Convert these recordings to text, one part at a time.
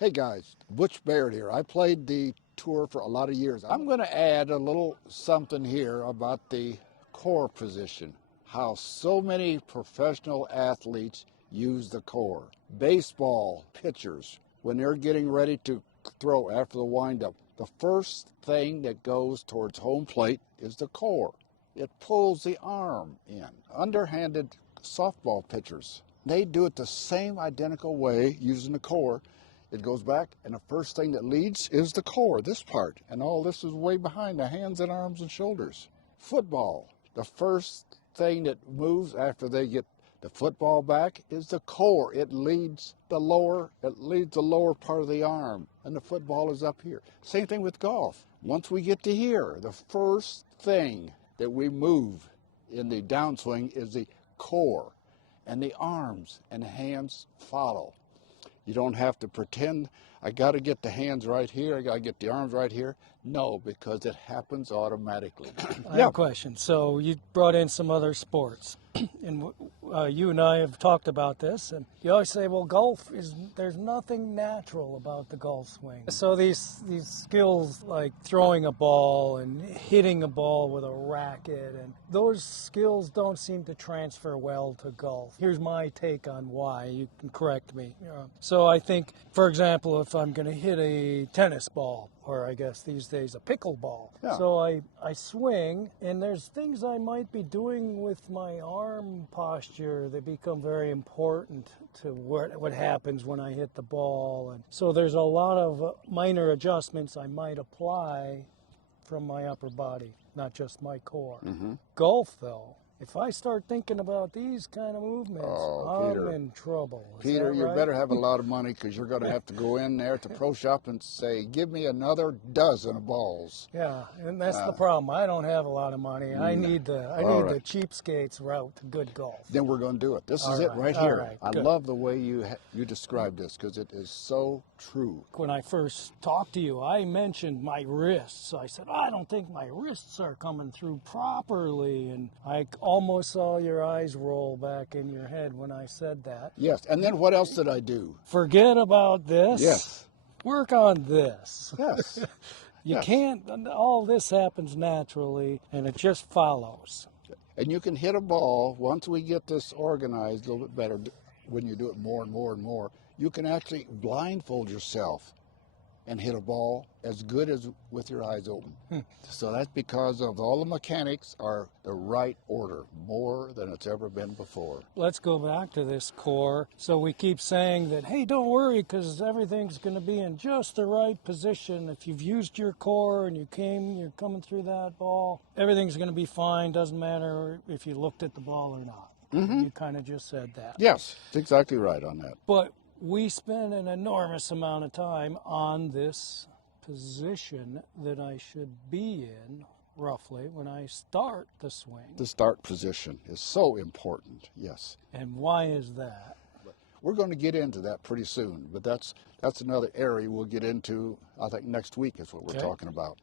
Hey guys, Butch Baird here. I played the tour for a lot of years. I'm going to add a little something here about the core position, how so many professional athletes use the core. Baseball pitchers, when they're getting ready to throw after the windup, the first thing that goes towards home plate is the core. It pulls the arm in. Underhanded softball pitchers, they do it the same identical way using the core. It goes back, and the first thing that leads is the core, this part. And all this is way behind the hands and arms and shoulders. Football, the first thing that moves after they get the football back is the core. It leads the lower part of the arm, and the football is up here. Same thing with golf. Once we get to here, the first thing that we move in the downswing is the core, and the arms and hands follow. You don't have to pretend, I got to get the hands right here, I got to get the arms right here. No, because it happens automatically. I have a question. So you brought in some other sports, and you and I have talked about this, and you always say, well, there's nothing natural about the golf swing. So these skills like throwing a ball and hitting a ball with a racket, and those skills don't seem to transfer well to golf. Here's my take on why. You can correct me. So I think, for example, if I'm going to hit a tennis ball, or I guess these days a pickleball. Yeah. So I swing, and there's things I might be doing with my arm posture that become very important to what happens when I hit the ball. And so there's a lot of minor adjustments I might apply from my upper body, not just my core. Mm-hmm. Golf, though, if I start thinking about these kind of movements, I'm in trouble. Peter, you better have a lot of money, because you're going to have to go in there at the pro shop and say, give me another dozen of balls. Yeah, and that's the problem. I don't have a lot of money. I need the cheapskates route to good golf. Then we're going to do it. This is it right here. I love the way you described this, because it is so true. When I first talked to you, I mentioned my wrists. I said, I don't think my wrists are coming through properly, and I almost saw your eyes roll back in your head when I said that. Yes, and then what else did I do? Forget about this. Yes. Work on this. Yes. You can't, all this happens naturally, and it just follows. And you can hit a ball, once we get this organized a little bit better, when you do it more and more and more, you can actually blindfold yourself and hit a ball as good as with your eyes open. So that's because of all the mechanics are the right order, more than it's ever been before. Let's go back to this core. So we keep saying that, hey, don't worry, because everything's going to be in just the right position. If you've used your core and you're coming through that ball, everything's going to be fine. Doesn't matter if you looked at the ball or not. Mm-hmm. You kind of just said that. Yes, that's exactly right on that. But we spend an enormous amount of time on this position that I should be in, roughly, when I start the swing. The start position is so important, yes. And why is that? We're going to get into that pretty soon, but that's another area we'll get into, I think, next week is what we're talking about.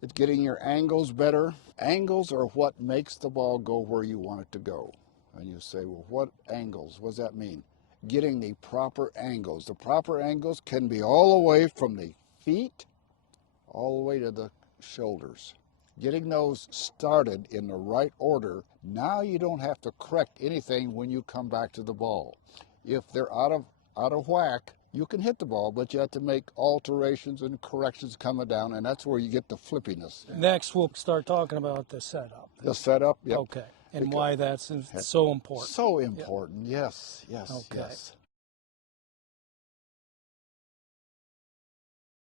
It's getting your angles better. Angles are what makes the ball go where you want it to go. And you say, well, what angles? What does that mean? Getting the proper angles. The proper angles can be all the way from the feet all the way to the shoulders. Getting those started in the right order, now you don't have to correct anything when you come back to the ball. If they're out of whack, you can hit the ball, but you have to make alterations and corrections coming down, and that's where you get the flippiness. Next, we'll start talking about the setup. The setup, yep. Okay. And why that's so important. So important, yes. Okay. Yes.